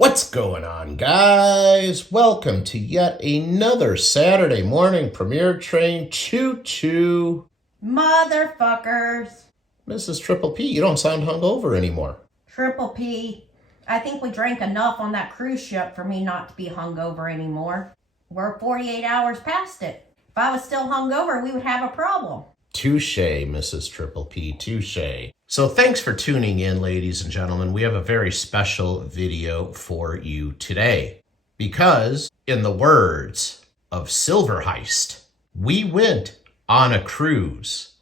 What's going on, guys? Welcome to yet another Saturday morning premiere train choo-choo. Motherfuckers. Mrs. Triple P, you don't sound hungover anymore. Triple P. I think we drank enough on that cruise ship for me not to be hungover anymore. We're 48 hours past it. If I was still hungover, we would have a problem. Touche, Mrs. Triple P, touche. So thanks for tuning in, ladies and gentlemen. We have a very special video for you today because, in the words of Silver Heist, we went on a cruise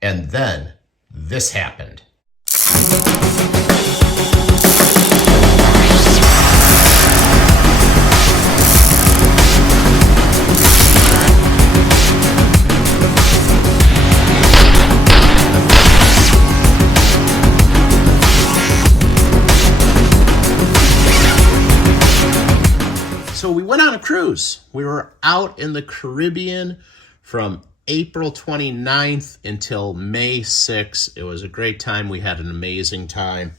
and then this happened. So we went on a cruise. We were out in the Caribbean from April 29th until May 6th. It was a great time. We had an amazing time.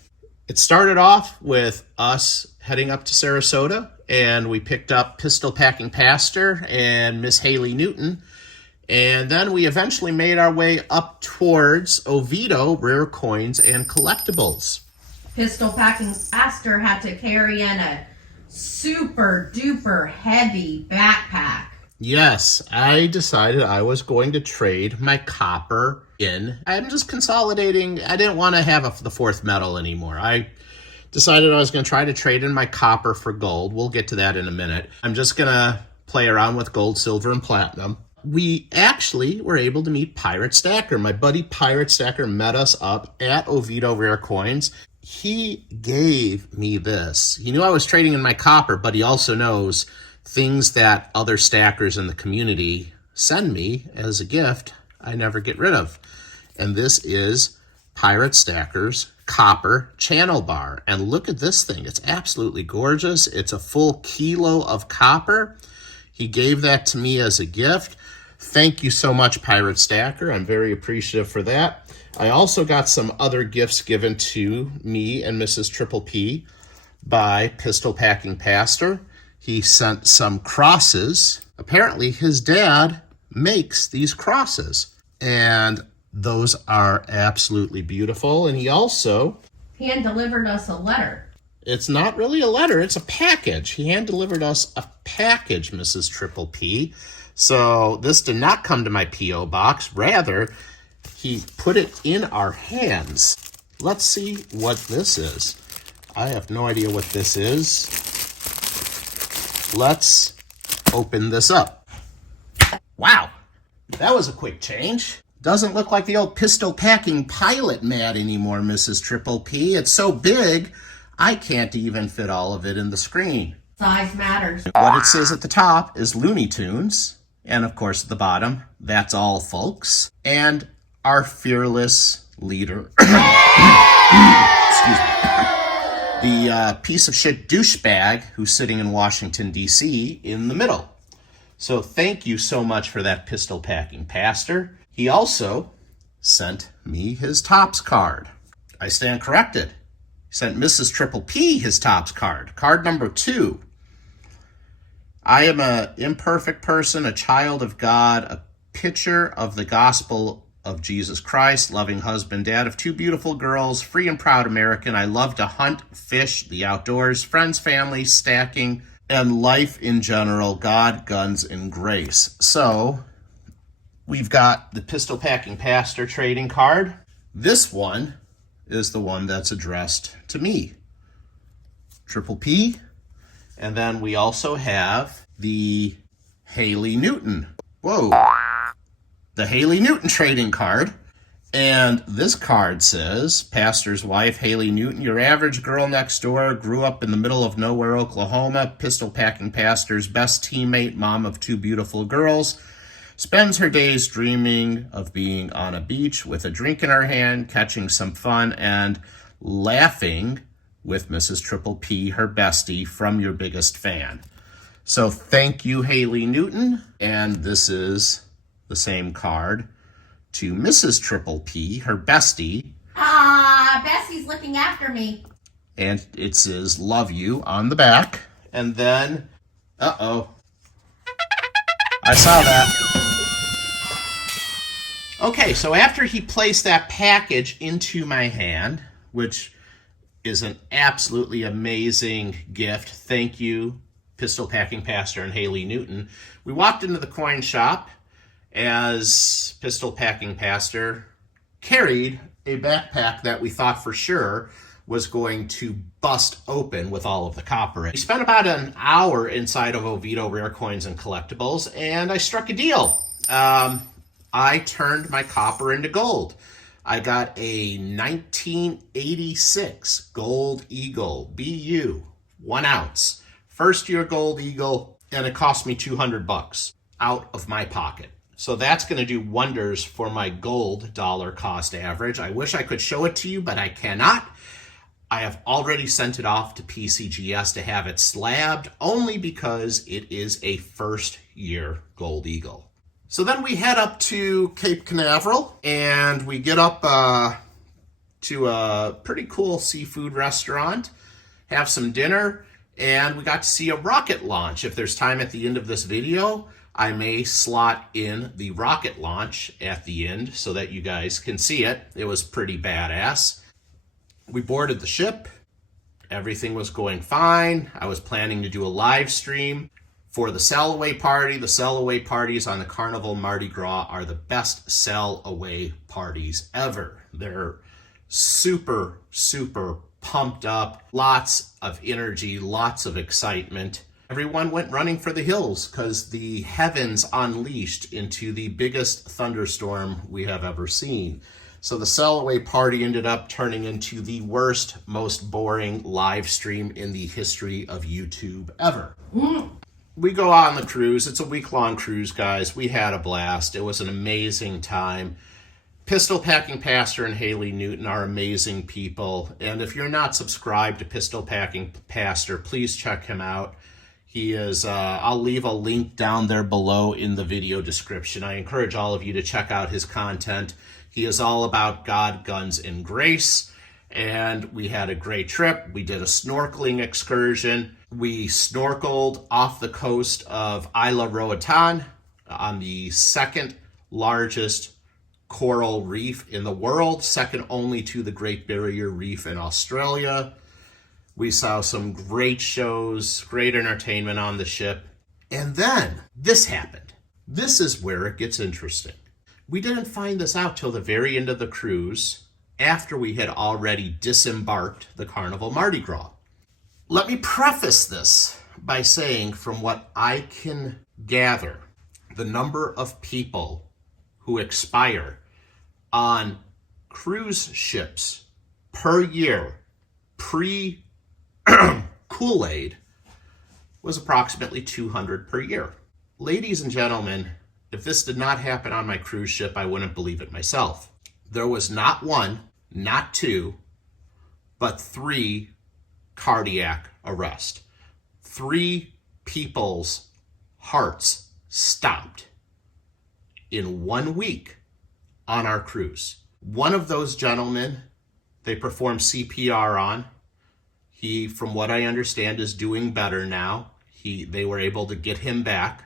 It started off with us heading up to Sarasota, and we picked up Pistol Packing Pastor and Miss Haley Newton. And then we eventually made our way up towards Oviedo, Rare Coins and Collectibles. Pistol Packing Pastor had to carry in a super duper heavy backpack. Yes, I decided I was going to trade my copper in. I'm just consolidating. I didn't want to have the fourth metal anymore. I decided I was going to try to trade in my copper for gold. We'll get to that in a minute. I'm just going to play around with gold, silver, and platinum. We actually were able to meet Pirate Stacker. My buddy Pirate Stacker met us up at Oviedo Rare Coins. He gave me this. He knew I was trading in my copper, but he also knows things that other stackers in the community send me as a gift I never get rid of. And this is Pirate Stacker's copper channel bar. And look at this thing. It's absolutely gorgeous. It's a full kilo of copper. He gave that to me as a gift. Thank you so much, Pirate Stacker. I'm very appreciative for that. I also got some other gifts given to me and Mrs. Triple P by Pistol Packing Pastor. He sent some crosses. Apparently, his dad makes these crosses, and those are absolutely beautiful. And he also hand-delivered us a letter. It's not really a letter. It's a package. He hand-delivered us a package, Mrs. Triple P. So this did not come to my P.O. box. Rather, he put it in our hands. Let's see what this is. I have no idea what this is. Let's open this up. Wow, that was a quick change. Doesn't look like the old Pistol Packing pilot mat anymore, Mrs. Triple P. It's so big, I can't even fit all of it in the screen. Size matters. What it says at the top is Looney Tunes. And of course, at the bottom, that's all, folks. And our fearless leader, excuse me, the piece of shit douchebag who's sitting in Washington, D.C. in the middle. So thank you so much for that, Pistol Packing Pastor. He also sent me his Topps card. I stand corrected. He sent Mrs. Triple P his Topps card. Card number 2. I am an imperfect person, a child of God, a picture of the gospel of Jesus Christ, loving husband, dad of 2 beautiful girls, free and proud American. I love to hunt, fish, the outdoors, friends, family, stacking, and life in general, God, guns, and grace. So we've got the Pistol Packing Pastor trading card. This one is the one that's addressed to me, Triple P. And then we also have the Haley Newton. Whoa. The Haley Newton trading card. And this card says, Pastor's wife, Haley Newton, your average girl next door, grew up in the middle of nowhere, Oklahoma, Pistol Packing Pastor's best teammate, mom of 2 beautiful girls, spends her days dreaming of being on a beach with a drink in her hand, catching some fun, and laughing with Mrs. Triple P, her bestie, from your biggest fan. So thank you, Haley Newton. And this is the same card to Mrs. Triple P, her bestie. Bessie's looking after me. and it says love you on the back. And then, I saw that. Okay, so after he placed that package into my hand, which is an absolutely amazing gift, thank you, Pistol Packing Pastor and Haley Newton, we walked into the coin shop as Pistol Packing Pastor carried a backpack that we thought for sure was going to bust open with all of the copper in it. We spent about an hour inside of Oviedo Rare Coins and Collectibles, and I struck a deal. I turned my copper into gold. I got a 1986 Gold Eagle BU, 1 ounce. First year Gold Eagle, and it cost me $200 out of my pocket. So that's going to do wonders for my gold dollar cost average. I wish I could show it to you, but I cannot. I have already sent it off to PCGS to have it slabbed, only because it is a first year Gold Eagle. So then we head up to Cape Canaveral, and we get up to a pretty cool seafood restaurant, have some dinner, and we got to see a rocket launch. If there's time at the end of this video, I may slot in the rocket launch at the end so that you guys can see it. It was pretty badass. We boarded the ship. Everything was going fine. I was planning to do a live stream for the sell-away party. The sell-away parties on the Carnival Mardi Gras are the best sell-away parties ever. They're super, super pumped up, lots of energy, lots of excitement. Everyone went running for the hills because the heavens unleashed into the biggest thunderstorm we have ever seen. So the sell-away party ended up turning into the worst, most boring live stream in the history of YouTube ever. We go on the cruise. It's a week-long cruise, guys. We had a blast. It was an amazing time. Pistol Packing Pastor and Haley Newton are amazing people. And if you're not subscribed to Pistol Packing Pastor, please check him out. He is, I'll leave a link down there below in the video description. I encourage all of you to check out his content. He is all about God, guns, and grace. And we had a great trip. We did a snorkeling excursion. We snorkeled off the coast of Isla Roatan on the second largest coral reef in the world, second only to the Great Barrier Reef in Australia. We saw some great shows, great entertainment on the ship. And then this happened. This is where it gets interesting. We didn't find this out till the very end of the cruise, after we had already disembarked the Carnival Mardi Gras. Let me preface this by saying, from what I can gather, the number of people who expire on cruise ships per year pre-Kool-Aid was approximately 200 per year. Ladies and gentlemen, if this did not happen on my cruise ship, I wouldn't believe it myself. There was not one, not two, but 3 cardiac arrests. 3 people's hearts stopped in 1 week on our cruise. One of those gentlemen, they performed CPR on. He, from what I understand, is doing better now. They were able to get him back.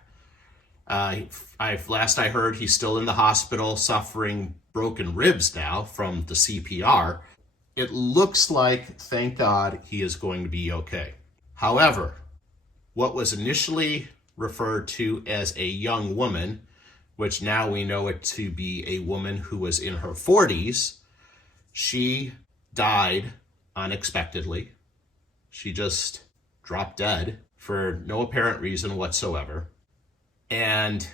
Last I heard, he's still in the hospital suffering broken ribs now from the CPR. It looks like, thank God, he is going to be okay. However, what was initially referred to as a young woman, which now we know it to be a woman who was in her 40s, she died unexpectedly. She just dropped dead for no apparent reason whatsoever. And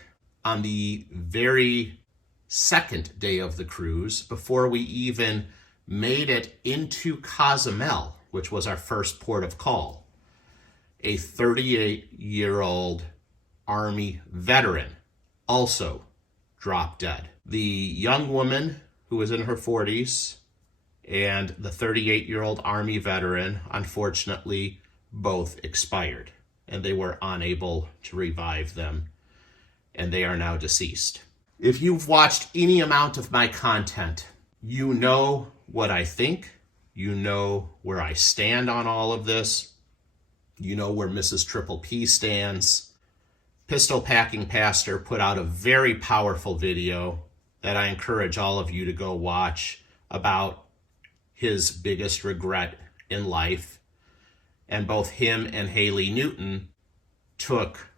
on the very second day of the cruise, before we even made it into Cozumel, which was our first port of call, a 38-year-old Army veteran also dropped dead. The young woman who was in her 40s and the 38-year-old Army veteran, unfortunately, both expired, and they were unable to revive them, and they are now deceased. If you've watched any amount of my content, you know what I think, You know where I stand on all of this. You know where Mrs. Triple P stands. Pistol Packing Pastor put out a very powerful video that I encourage all of you to go watch about his biggest regret in life. And both him and Haley Newton took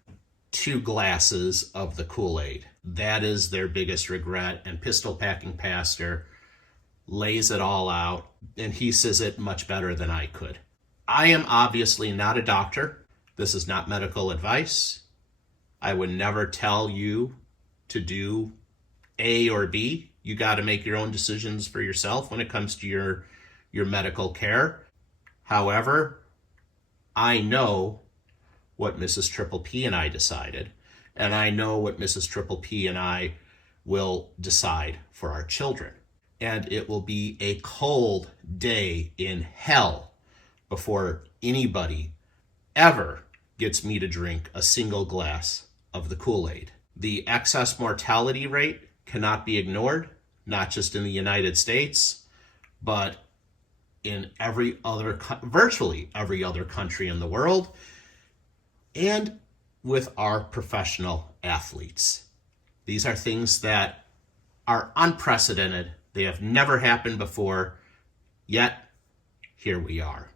2 glasses of the Kool-Aid. That is their biggest regret. And Pistol Packing Pastor lays it all out, and he says it much better than I could. I am obviously not a doctor. This is not medical advice. I would never tell you to do A or B. You got to make your own decisions for yourself when it comes to your medical care. However, I know what Mrs. Triple P and I decided, and I know what Mrs. Triple P and I will decide for our children. And it will be a cold day in hell before anybody ever gets me to drink a single glass of the Kool-Aid. The excess mortality rate cannot be ignored, not just in the United States, but in virtually every other country in the world, and with our professional athletes. These are things that are unprecedented. They have never happened before, yet here we are.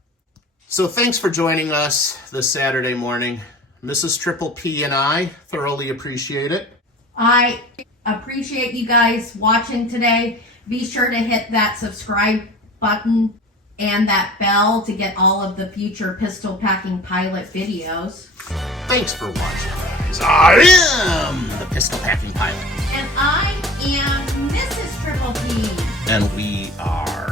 So thanks for joining us this Saturday morning. Mrs. Triple P and I thoroughly appreciate it. I appreciate you guys watching today. Be sure to hit that subscribe button and that bell to get all of the future Pistol Packing Pilot videos. Thanks for watching, guys. I am the Pistol Packing Pilot. And I am Mrs. Triple P. And we are